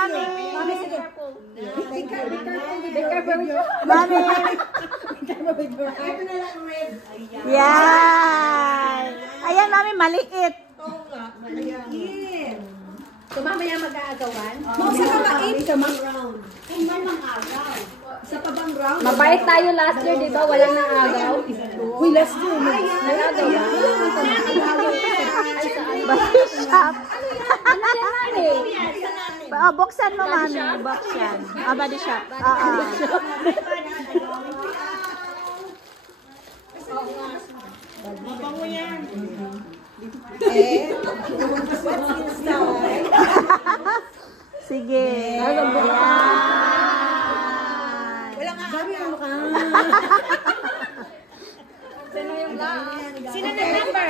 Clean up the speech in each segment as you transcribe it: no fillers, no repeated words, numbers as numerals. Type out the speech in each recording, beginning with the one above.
Mami. Mami, sige. Be careful. Mami. Ito na lang red. Yan. Ayan, Mami, maliit. Oo nga. Ayan. So mamaya mag-aagawan. Mausa ka ba Isa mang round? Kung man mang agaw. Isa pa bang round? mabait tayo last year, di ba? Walang naagaw. Uy, last year. Nangagaw ba? Ay, saan? Body shop. Ano yan, Mami? Buksan mo, Mami. Buksan. Body shop. Mabango yan. Sige. Ayan. Walang agaw. Sino yung last? Sino na number?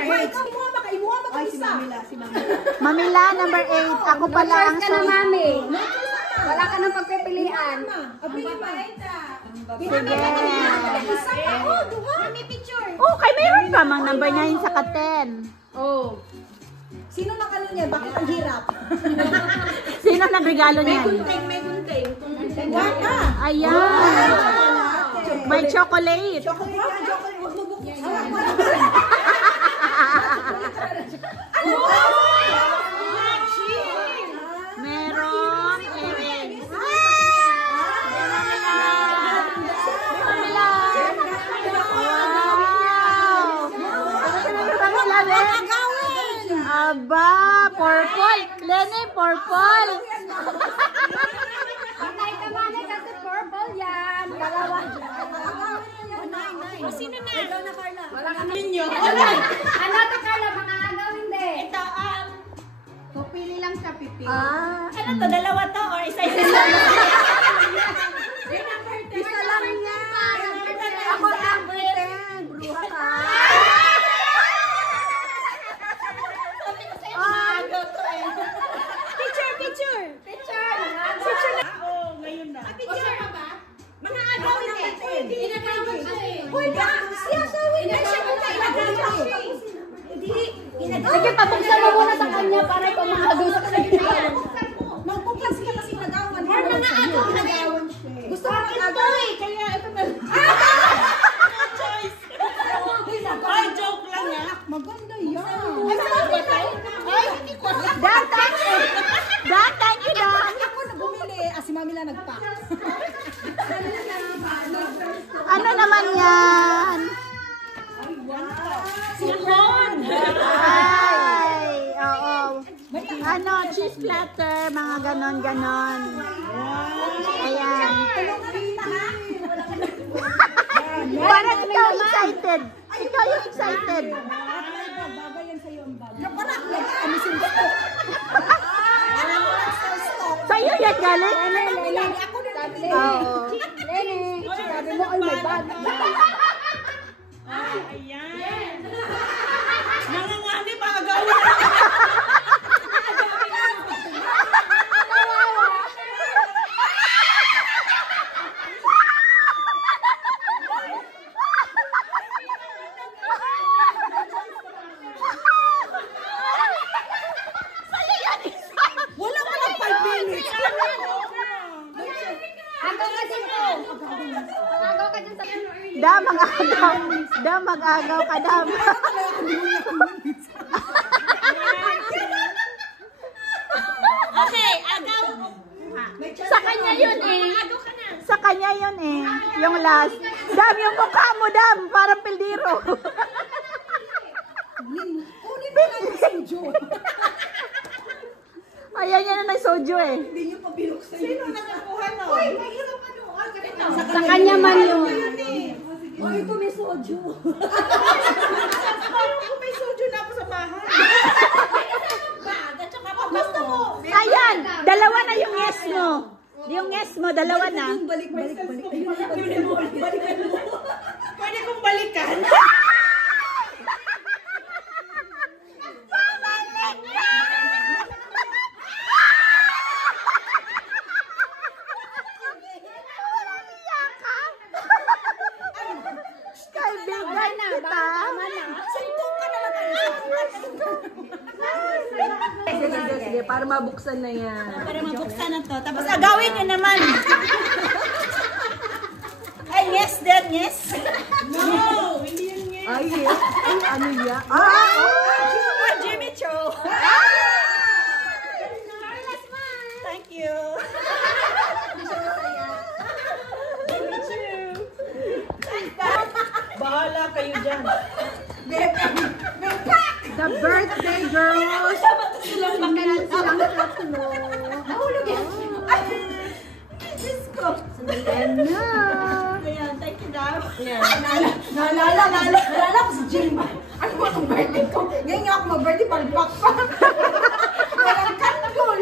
Imuha maka isa. Si Mamila. Mamila, number 8. Ako pala ang First ka na, Mami. Wala ka nang pagpipilian. Sige. Isa pa. Oh, duha. Mami picture. Oh, kay mayroon ka mang number 9 sa 10. Oh. Sino nang ano niya? Bakit ang hirap? Sino nagregalo niyan? May gunting. Wala. Ayan. May chocolate. Chocolate yan. Chocolate. Huwag mo buksan. Meron. Earrings. Aba, purple. Lenny, purple. Patay ka, Mami, kasi purple yan. Dalawa. O, sino na? Ikaw na, Carla. Wala ka na. Ninyo. Ano to, Carla? Makaagaw hindi. Ito, Pupili lang siya, pipi. ano to? Dalawa to? Or isa-isa? Isa lang yan. Ako number 10. Bruha ka. Picture. Picture. Oo, ngayon na. Picture ka ba? Mga agaw hindi. Inagawan siya eh. Hoy, siya sa window. Siya ko tayo. Hindi. Sige, pabuksan mo muna sa kanya para ikaw makagaw sa kanya. Magbukas ka kasi nagawan. Or mga agaw na rin. Gusto mo mag-agaw eh. Kaya ito na. Choice. Ay, joke lang ya. Maganda yan. Ay, saan ba? Ay, hindi ko alam. Dan, thank you. Dan, thank you, Dan. Ako na bumili. Si Mami lang nagpack. Ano naman yan? Sihon. Ay, oo. Ano, cheese platter, mga ganon-ganon. Ayan. Parang ikaw excited. Ikaw yung excited. Bagay yan sa'yo ang bagay. Parang nag-amisin ko. Sa'yo yan galing? Ako na nabili. Oo. Lenny, sabi mo, ay may bag. Ayan. Nangangani pa agawin. Wala pa lang 5 minutes. Agaw ka dyan po. Agaw ka dyan sa... Dam, mag-agaw. Dam, mag-agaw ka, Dam. Okay, agaw. Sa kanya yun eh. Sa kanya yun eh. Yung last. Dam, yung mukha mo, Dam. Parang pildiro. Kunin mo lang yung soju. Ayan yan na soju eh. Hindi niyo pa binuksan. Sino nakakuha na? Uy, mahirap pa doon. Sa kanya man yun. Oh, ito may soju. Parang kung may soju na ako sa bahay. Bag, at saka pa gusto mo. Ayan, dalawa na yung yes mo. Yung yes mo, dalawa na. Balik. Balikan mo. Pwede kong balikan. Kaibigan kita. para mabuksan na yan. Para mabuksan na to. Tapos agawin nyo naman. Ay, yes, then, yes. No, hindi yun yes. Ay, ano yan? Jimmy Cho. Thank you. Bahala kayo dyan. The birthday girls! Tingnan silang tatlo. Nahulog yan. Diyos ko. And na! Ayan, thank you, Dab. Naalala ko si Jilma. Ano ba itong birthday ko? Ngayon nga ako mag-birthday, palpak pa. Walang kandol.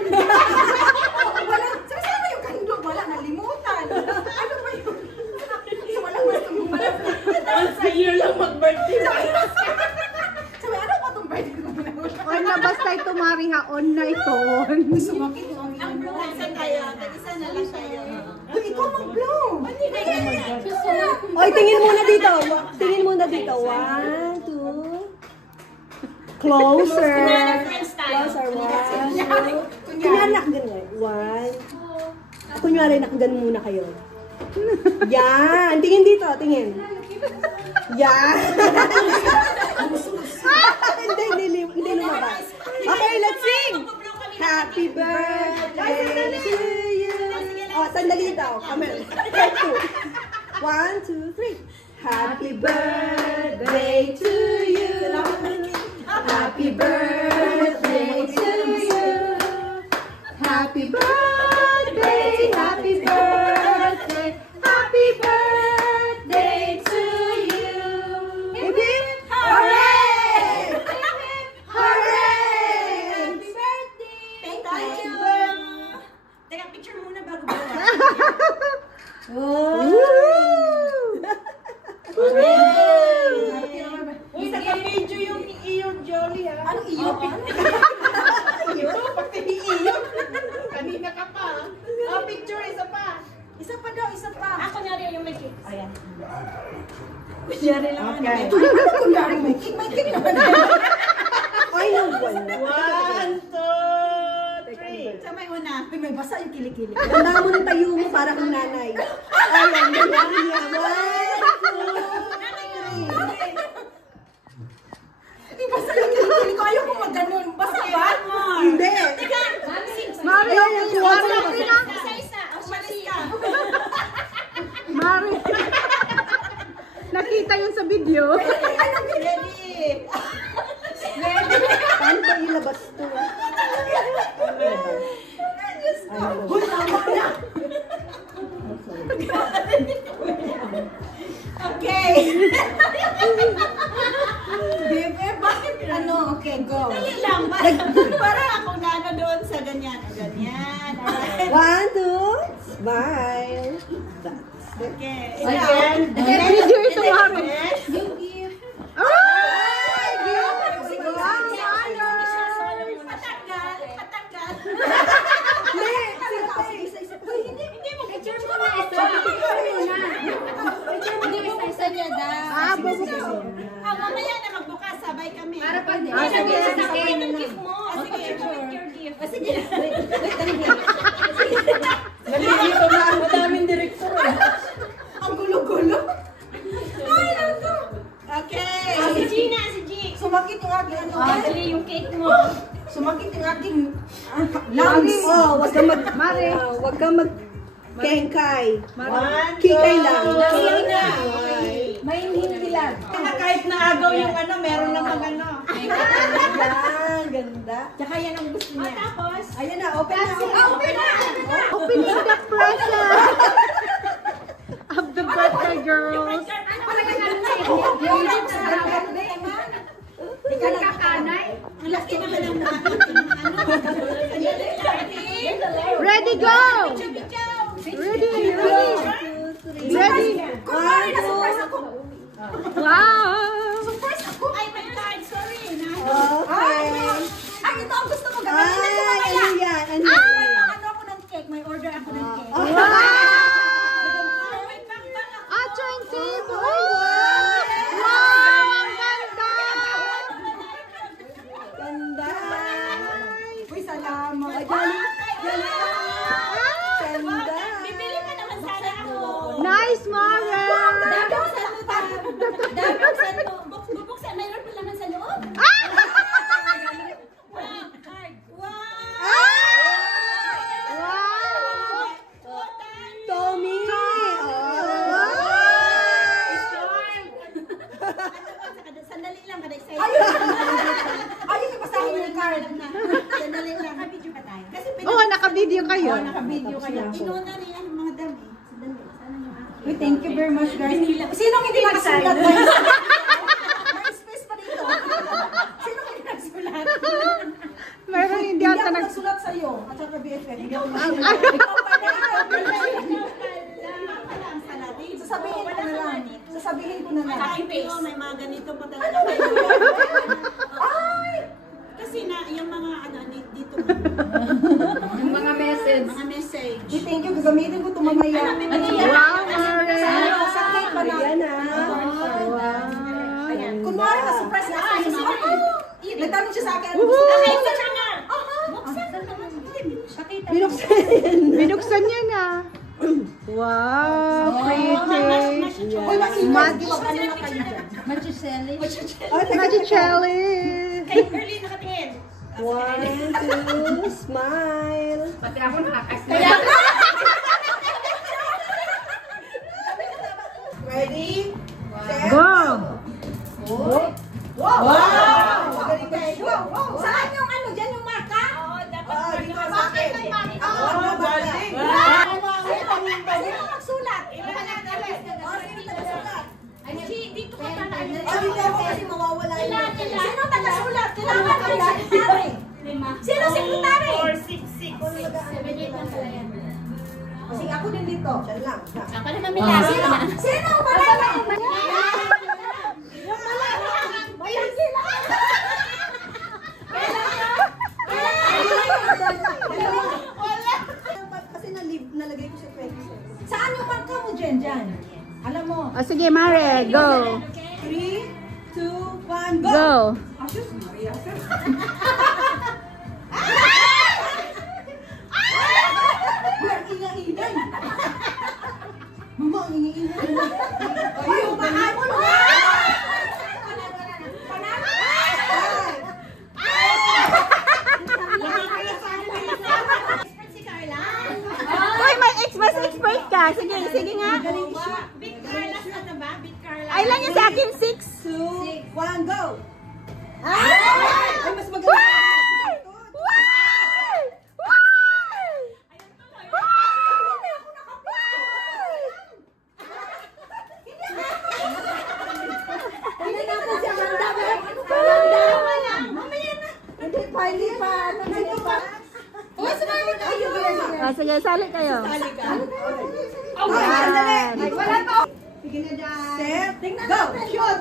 Sabi yung kandol, wala, nalimutan. Ano ba yun? Walang walang. Once a year lang mag-birthday. Sabi, ano ba itong birthday ko? On na basta ito, Mariha. On na ito. On. Sumakit mo ang Ang blue isa tayo. Tag-isa na lang tayo. Uy, ikaw mag-blow. Oy, tingin muna dito. Tingin muna dito. 1, 2. Closer. Friends tayo. Closer. 1, 2. Kunyari nakaganyan. 1. Kunyari nakaganyan muna kayo. Yan. Tingin dito. Tingin. Yan. Hindi lumabas. Okay, let's sing. Happy birthday to you. Oh, sandali daw. Amen. 1, 2, 3. Happy birthday to you. Happy birthday to you. Happy birthday, happy birthday, happy birthday to you. Hip hip, hooray! Hooray! Happy birthday! Thank you! Teka, picture muna bago ba? Uy, naka-video yung iyo, Jolly, ha? Ano iyo? Iyo? Pati ni iyo. Kanina ka pa. Ah, picture, isa pa. Isa pa daw, isa pa. Ako na rin yung may cake. Ayan. Kunyari lang. Okay. Ano kunyari may cake? May cake naman. Ay, wala. 1, 2, 3. Sa may una. Uy, may basa yung kilikili. Tanda mo ng tayo mo para kang nanay. Ayan, ganyan niya. 1, 2, 3. Di basa yung kilikili ko. Ayaw ko mag-ganon. Basa ba? Hindi. Mario, Isa-isa. Umalis ka. Mario. Nakita yun sa video. Ready. Paano ba ilabas to? Uy, tama na. Okay. Bebe, bakit? Ano? Okay, go. Dali lang. Para ako nana doon sa ganyan. Ganyan. Alright. 1, 2, smile. Okay. Again. Video ito, Mario. Yung gift. Ay! Patanggal. Patanggal. Hindi mo. Picture mo na. Hindi, isa-isa niya daw. Ah, bubukas. Mamaya na magbukas. Sabay kami. Para pag Ah, sige. Sabay ng gift mo. Sige, with your gift. Sige. Nalilito na. Madaming direktor. Ang gulo-gulo. Ay, ano? Okay. Si Gina, si G. Sumakit yung aking ano. Dali yung cake mo. Sumakit yung aking Lungs. Oh, wag ka mag... Mari. Wag ka mag... Kengkay. 1, Kikay lang. Kikay na. may hindi lang. Kahit na agaw yung ano, meron namang ano. Yan, ganda. Tsaka yan ang gusto niya. Tapos, Ayan na, open na. open na. Opening the present of the birthday girls. Ikaw na kakanay. Ang laki naman ng mga Ready, go! Ready, ready. Ready. Kunwari na surprise ako. Wow! Surprise ako. Ay, my card, sorry. Ay, ay, ito ang gusto mo. Gagawin na ito Ay, mamaya. ano yan? Ano May yan? ano ako ng cake. May order ako ng cake. Wow! May backpack ako. Atching table! Wow! Ang ganda! Ganda. Uy, salamat. mga Johnny. Ganda. Bibili ka naman sana ako. Nice, Mare! Bubuksan mo ba? Bubuksan mo. Bubuksan. Mayroon pa naman sa loob. Tommy! Sandali lang. Ayun, ipasahin mo yung card. Sandali lang. Naka-video ba tayo? Kasi Oo, naka-video kayo. Naka-video kayo. pinuna rin ang mga dami. Sandali. Sana yung akin. Uy, thank you very much, guys. Sinong hindi nakasulat? May space pa dito. Sinong hindi nakasulat? Meron hindi Hindi ata ako nag... nagsulat sa'yo. At saka BFF. Hindi ako nagsulat. Ikaw pala. Sasabihin ko na lang. Sasabihin ko na lang. May mga ganito pa talaga. Ay! Kasi na, yung mga ano, dito. Yung mga message. Mga message. Uy, thank you. Gagamitin ko ito mamaya. Wow, Mare! Sa cake pa na. Ayan ah. Kunwari, na-surprise na ako. Nagtanong siya sa akin. Buksan na nga! Buksan na naman. Binuksan niya na. Wow, pretty. Uy, mas-surprise. Di ba paano na kayo dyan? Magicelli. Kay Curly nakatingin. 1, 2, smile. Pati ako nakakasaya. Ready? Set. Go! Wow! Magaling kayo. Wow! Saan yung ano? Diyan yung marka? Oo, dapat Dito sa akin. Ako, galing. Sino magsulat? Sino tagasulat? Dito ka para ano? Dito ako kasi mawawala yun. Kailangan. Sino tagasulat? Kailangan ko yung sekretary. Sino sekretary? 4, 6, 6. 7, 8 lang pala yan. Sige, ako din dito. Diyan lang. Ako naman may lasa Sino? na. Sino? Malala. Yung malala. Ayan sila. Wala. Kasi nalagay ko sa 20. Saan yung marka mo, Jen? Diyan. Alam mo. O sige, Mare, go. 3, 2, 1, go! Go. Asus, Maria. Ang ingay-ingay. Mama, ang ingay-ingay. Ay, umahabol mo! Panalo! Si Carla. Uy, mas expert ka. Sige, sige nga. Big Carla sa ba? Big Carla. Ay lang niya sa akin, 6. 2, 1, go! Ay, mas magaling. Hindi na po siya handa. Hindi pa, hindi pa. Hindi pa. Uy, sumali kayo. Sige, sali kayo. Ay, sandali. Wala pa. Sige na dyan. Set, go. Shoot.